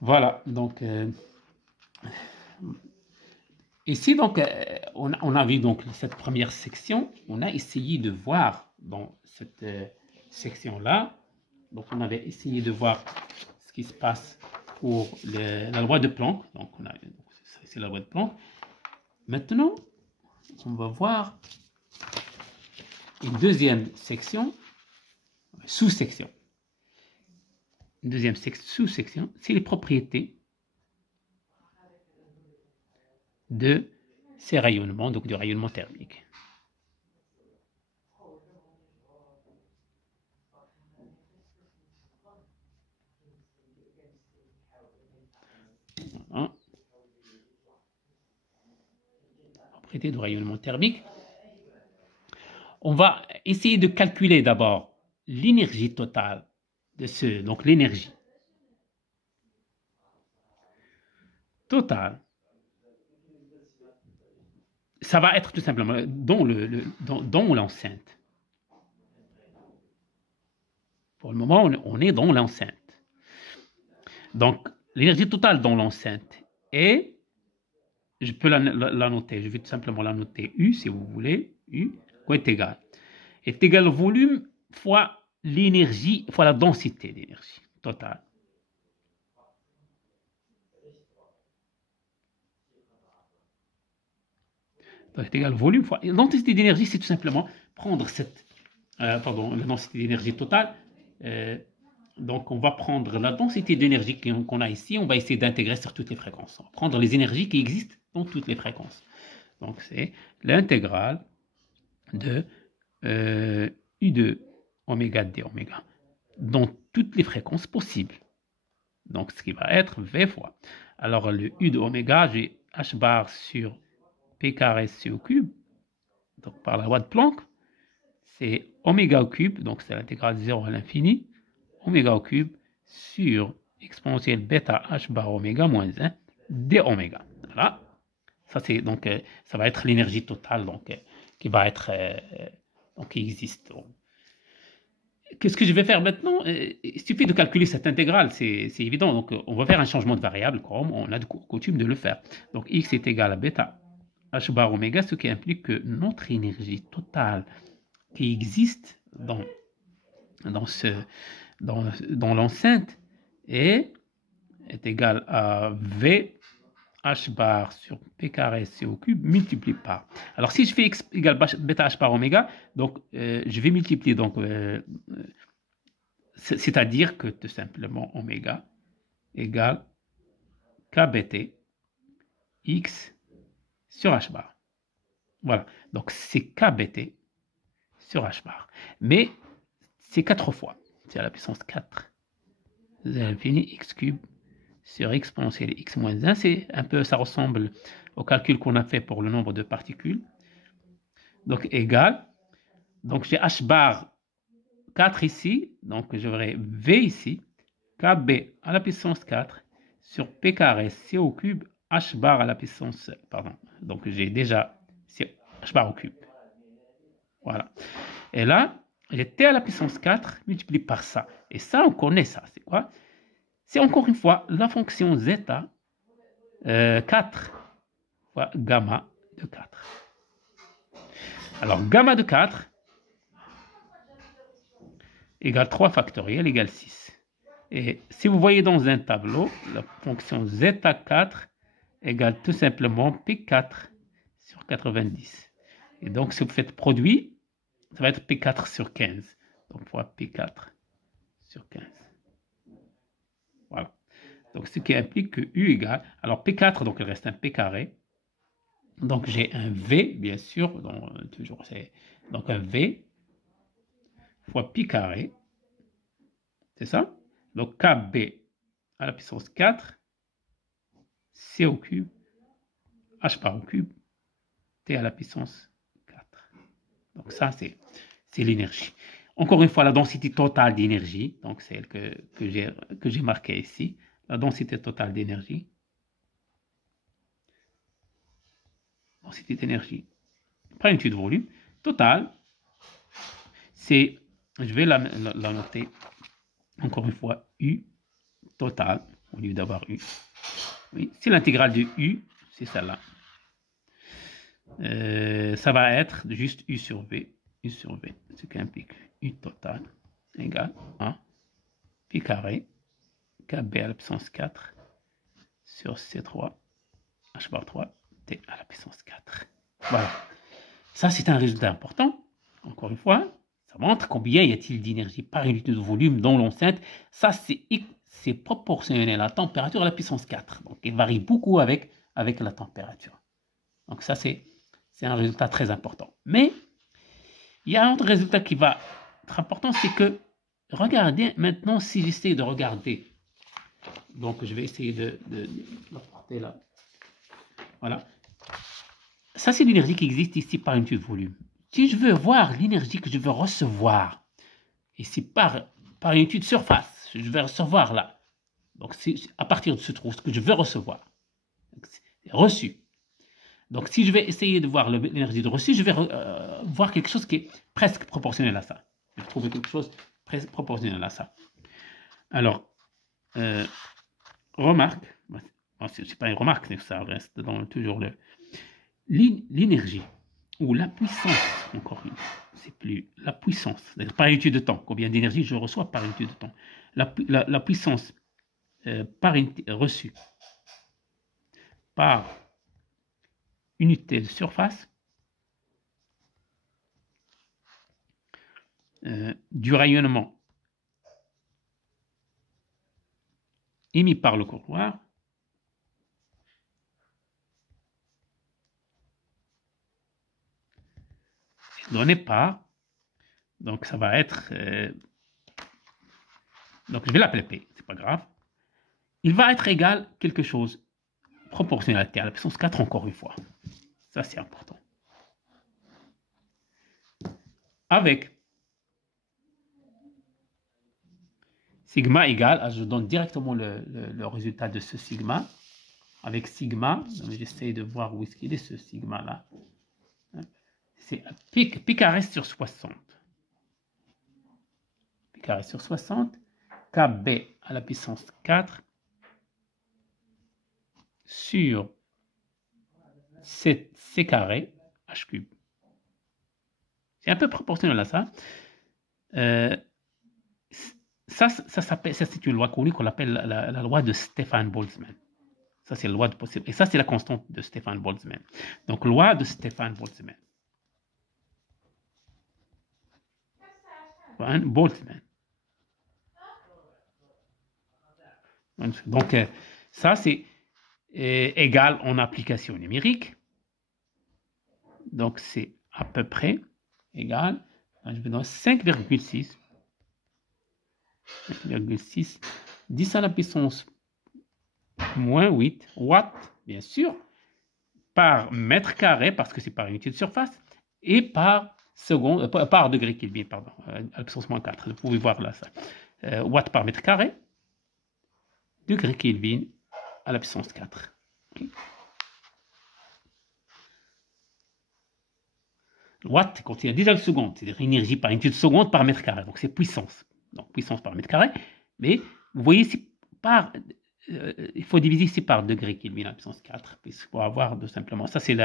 Voilà, donc ici, donc, on a vu donc cette première section, on a essayé de voir dans cette section-là, donc on avait essayé de voir ce qui se passe pour la loi de Planck, donc c'est la loi de Planck. Maintenant, on va voir une deuxième section, sous-section. Une deuxième sous-section, c'est les propriétés de ces rayonnements, donc du rayonnement thermique. Voilà. Propriétés du rayonnement thermique. On va essayer de calculer d'abord l'énergie totale de ce, donc l'énergie totale. Ça va être tout simplement dans l'enceinte. Pour le moment, on est dans l'enceinte. Donc, l'énergie totale dans l'enceinte est, je peux la noter, je vais tout simplement la noter U, si vous voulez, U, quoi est égal au volume fois l'énergie, fois la densité d'énergie totale. Donc, est égal au volume fois la densité d'énergie, c'est tout simplement prendre cette, la densité d'énergie totale. Donc, on va prendre la densité d'énergie qu'on a ici, on va essayer d'intégrer sur toutes les fréquences. On va prendre les énergies qui existent dans toutes les fréquences. Donc, c'est l'intégrale de U de oméga d oméga dans toutes les fréquences possibles. Donc, ce qui va être V fois. Alors, le U de oméga, j'ai H bar sur P carré C au cube. Donc, par la loi de Planck, c'est oméga au cube, donc c'est l'intégrale de 0 à l'infini, oméga au cube sur exponentielle bêta H bar oméga moins 1 d oméga. Voilà. Ça, c'est donc, ça va être l'énergie totale donc, qui va être, donc, qui existe. Qu'est-ce que je vais faire maintenant? Il suffit de calculer cette intégrale, c'est évident. Donc, on va faire un changement de variable, comme on a de coutume de le faire. Donc, x est égal à bêta h bar oméga, ce qui implique que notre énergie totale qui existe dans l'enceinte est égale à v h bar sur p carré c au cube multiplié par. Alors, si je fais x égale bêta h bar oméga, donc je vais multiplier, donc c'est-à-dire que tout simplement oméga égale kbt x sur h bar. Voilà, donc c'est kbt sur h bar. Mais c'est 4 fois, c'est à la puissance 4 z à l'infini x cube sur exponentielle x moins 1. C'est un peu, ça ressemble au calcul qu'on a fait pour le nombre de particules. Donc égal, donc j'ai h bar 4 ici, donc j'aurai v ici, kb à la puissance 4 sur p carré c au cube h bar à la puissance, pardon, donc j'ai déjà h bar au cube. Voilà. Et là, j'ai t à la puissance 4 multiplié par ça. Et ça, on connaît ça. C'est quoi? C'est encore une fois la fonction zeta 4 fois gamma de 4. Alors, gamma de 4 égale 3 factoriel égale 6. Et si vous voyez dans un tableau, la fonction zeta 4 égale tout simplement P4 sur 90. Et donc, si vous faites produit, ça va être P4 sur 15. Donc, fois P4 sur 15. Voilà. Donc, ce qui implique que U égale, alors P4, donc il reste un P carré. Donc, j'ai un V, bien sûr, donc, toujours c'est donc un V fois pi carré. C'est ça? Donc, KB à la puissance 4, C au cube, H par au cube, T à la puissance 4. Donc, ça, c'est l'énergie. Encore une fois, la densité totale d'énergie, donc celle que j'ai marquée ici, la densité totale d'énergie. Densité d'énergie par unité de volume totale, c'est, je vais la noter encore une fois, U total, au lieu d'avoir U. Oui, c'est l'intégrale de U, c'est celle-là. Ça va être juste U sur V, ce qui implique U total égale à pi carré KB à la puissance 4 sur C3 H bar 3 T à la puissance 4. Voilà. Ça, c'est un résultat important. Encore une fois, ça montre combien y a-t-il d'énergie par unité de volume dans l'enceinte. Ça, c'est proportionnel à la température à la puissance 4. Donc, il varie beaucoup avec la température. Donc, ça, c'est un résultat très important. Mais, il y a un autre résultat qui va être important, c'est que, regardez maintenant, si j'essaie de regarder, donc je vais essayer de la porter là. Voilà. Ça, c'est l'énergie qui existe ici par unité de volume. Si je veux voir l'énergie que je veux recevoir, ici par unité de surface, je vais recevoir là. Donc, c'est à partir de ce trou, ce que je veux recevoir. C'est reçu. Donc, si je vais essayer de voir l'énergie de reçu, je vais voir quelque chose qui est presque proportionnel à ça. Je vais trouver quelque chose presque proportionnel à ça. Alors, remarque, c'est pas une remarque, ça reste dans toujours l'énergie ou la puissance, encore une, c'est plus la puissance, par unité de temps, combien d'énergie je reçois par unité de temps. La puissance par unité reçue par unité de surface du rayonnement émis par le couloir donné par, donc ça va être, donc je vais l'appeler P, c'est pas grave, il va être égal quelque chose proportionnel à T à la puissance 4 encore une fois. Ça c'est important. Avec sigma égale, je donne directement le résultat de ce sigma. Avec sigma, j'essaie de voir où est-ce qu'il est ce sigma là. C'est pi carré sur 60. Pi carré sur 60, KB à la puissance 4 sur C carré H cube. C'est un peu proportionnel à ça. Ça c'est une loi connue qu'on appelle la loi de Stefan-Boltzmann. Ça, c'est la loi de possibilité. Et ça, c'est la constante de Stefan-Boltzmann. Donc, loi de Stefan-Boltzmann. Boltzmann. Donc, ça, c'est égal en application numérique. Donc, c'est à peu près égal. Je vais dans 5,6. 5,6. 10 à la puissance moins 8 watts, bien sûr, par mètre carré, parce que c'est par unité de surface, et par seconde, par degré Kelvin, pardon, à la puissance moins 4. Vous pouvez voir là ça. Watts par mètre carré, degré Kelvin à la puissance 4. Okay. Watt contient déjà le second, c'est-à-dire énergie par unité de seconde par mètre carré. Donc c'est puissance. Donc puissance par mètre carré. Mais vous voyez, il faut diviser ici par degré Kelvin à la puissance 4 pour avoir simplement. Ça c'est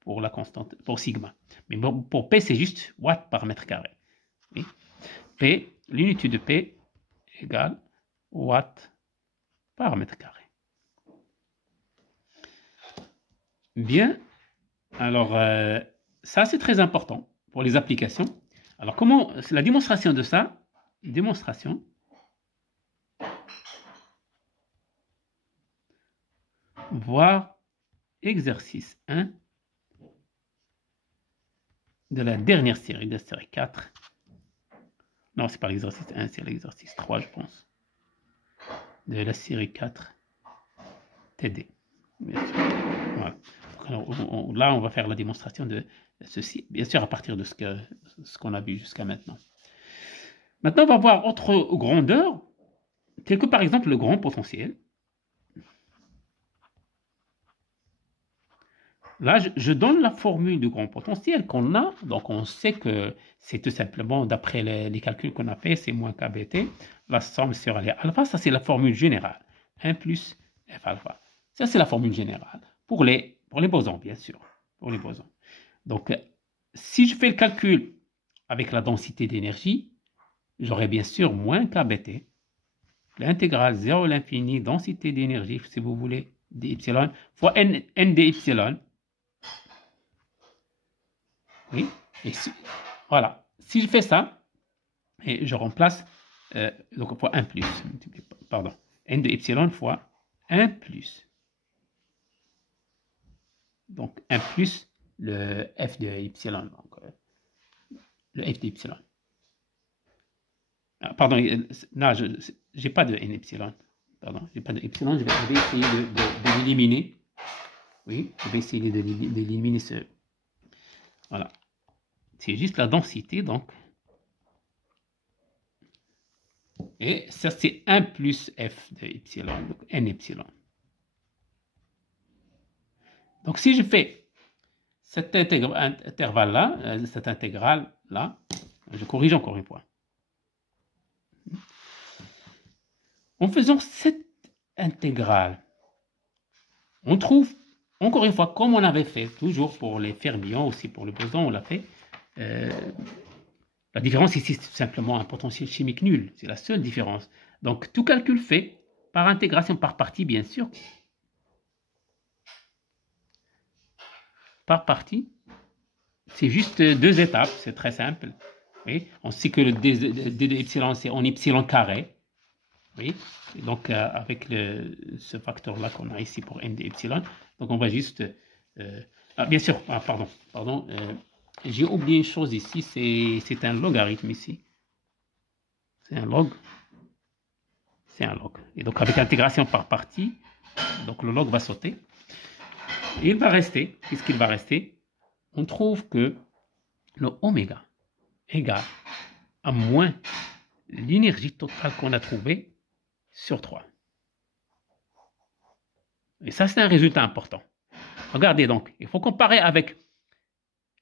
pour la constante, pour sigma. Mais pour P, c'est juste watt par mètre carré. Oui. P, l'unité de P égale watt par mètre carré. Bien. Alors, ça, c'est très important pour les applications. Alors, comment, c'est la démonstration de ça, démonstration. Voir exercice 1 de la dernière série, de la série 4. Non, c'est pas l'exercice 1, c'est l'exercice 3, je pense. De la série 4 TD. Bien sûr. Voilà. Alors, là, on va faire la démonstration de ceci, bien sûr, à partir de ce qu'on a vu jusqu'à maintenant. Maintenant, on va voir autre grandeur, telle que par exemple le grand potentiel. Là, je donne la formule du grand potentiel qu'on a. Donc, on sait que c'est tout simplement, d'après les calculs qu'on a fait, c'est moins KBT. La somme sur les alpha, ça c'est la formule générale. 1 plus F alpha. Ça, c'est la formule générale. Pour les bosons, bien sûr. Pour les bosons. Donc, si je fais le calcul avec la densité d'énergie, j'aurai bien sûr moins KBT. L'intégrale 0 à l'infini, densité d'énergie, si vous voulez, dy, fois n dy. Oui, et voilà. Si je fais ça, et je remplace, donc fois 1 plus, pardon, n de epsilon fois 1 plus. Donc 1 plus le f de epsilon, donc le f de epsilon. Ah, pardon, non, je n'ai pas de n epsilon. Pardon, j'ai pas de epsilon, je vais essayer de l'éliminer. Oui, je vais essayer d'éliminer ce. Voilà. C'est juste la densité, donc. Et ça, c'est 1 plus f de epsilon, donc n epsilon. Donc, si je fais cet intervalle-là, cette intégrale-là, je corrige encore une fois. En faisant cette intégrale, on trouve, encore une fois, comme on avait fait, toujours pour les fermions, aussi pour le boson, on l'a fait. La différence ici, c'est tout simplement un potentiel chimique nul. C'est la seule différence. Donc, tout calcul fait par intégration par partie, bien sûr. Par partie, c'est juste 2 étapes. C'est très simple. Oui, on sait que le d de epsilon, c'est en epsilon carré. Oui, et donc avec ce facteur-là qu'on a ici pour n de epsilon. Donc, on va juste... bien sûr, pardon. J'ai oublié une chose ici, c'est un logarithme ici. C'est un log. C'est un log. Et donc, avec intégration par partie, donc le log va sauter. Et il va rester, qu'est-ce qu'il va rester? On trouve que le oméga égale à moins l'énergie totale qu'on a trouvée sur 3. Et ça, c'est un résultat important. Regardez donc, il faut comparer avec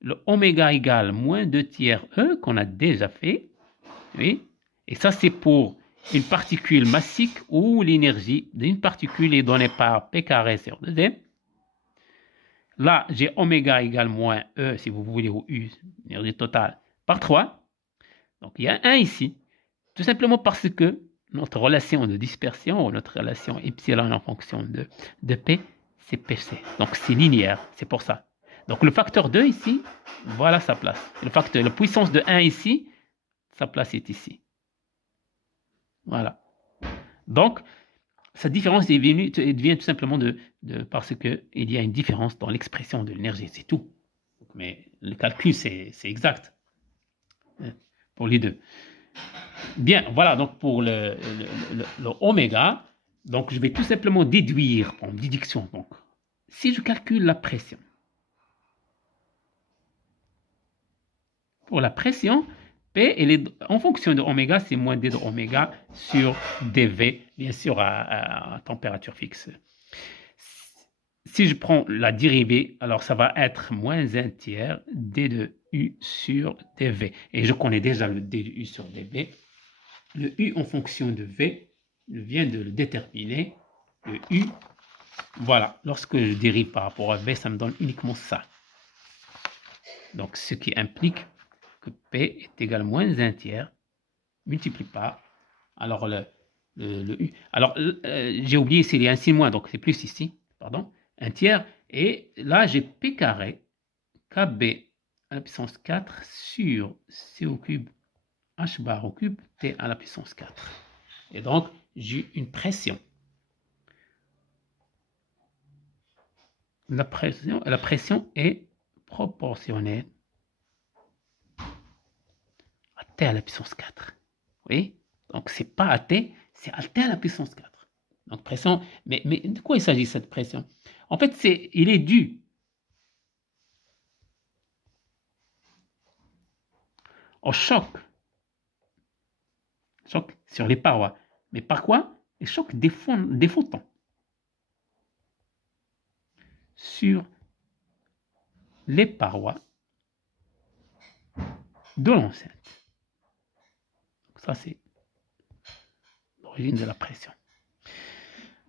le oméga égale moins 2 tiers E qu'on a déjà fait. Oui. Et ça, c'est pour une particule massique où l'énergie d'une particule est donnée par P carré sur 2M. Là, j'ai oméga égale moins E, si vous voulez, ou U, énergie totale, par 3. Donc, il y a 1 ici. Tout simplement parce que notre relation de dispersion, ou notre relation epsilon en fonction de P, c'est PC. Donc, c'est linéaire, c'est pour ça. Donc, le facteur 2 ici, voilà sa place. La puissance de 1 ici, sa place est ici. Voilà. Donc, cette différence devient tout simplement parce qu'il y a une différence dans l'expression de l'énergie, c'est tout. Mais le calcul, c'est exact pour les deux. Bien, voilà, donc pour le oméga, donc je vais tout simplement déduire en déduction. Donc, si je calcule la pression, pour la pression, P, en fonction de oméga, c'est moins d de oméga sur dV, bien sûr à température fixe. Si je prends la dérivée, alors ça va être moins 1 tiers d de U sur dV. Et je connais déjà le d de U sur dV. Le U en fonction de V, je viens de le déterminer. Le U, voilà, lorsque je dérive par rapport à V, ça me donne uniquement ça. Donc, ce qui implique que P est égal à moins 1 tiers, multiplié par, alors le U. Alors, j'ai oublié, c'est les 1 signe moins, donc c'est plus ici, pardon, 1 tiers. Et là, j'ai P carré, KB à la puissance 4 sur C au cube, H bar au cube, T à la puissance 4. Et donc, j'ai une pression. La pression est proportionnelle à T à la puissance 4. Oui, donc c'est pas à T, c'est à T à la puissance 4. Donc pression, mais de quoi il s'agit cette pression? En fait, il est dû au choc sur les parois. Mais par quoi? Les chocs des photons sur les parois de l'enceinte. Ça, c'est l'origine de la pression.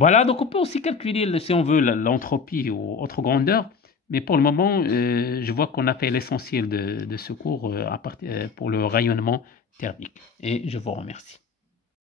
Voilà, donc on peut aussi calculer, si on veut, l'entropie ou autre grandeur, mais pour le moment, je vois qu'on a fait l'essentiel de ce cours pour le rayonnement thermique. Et je vous remercie.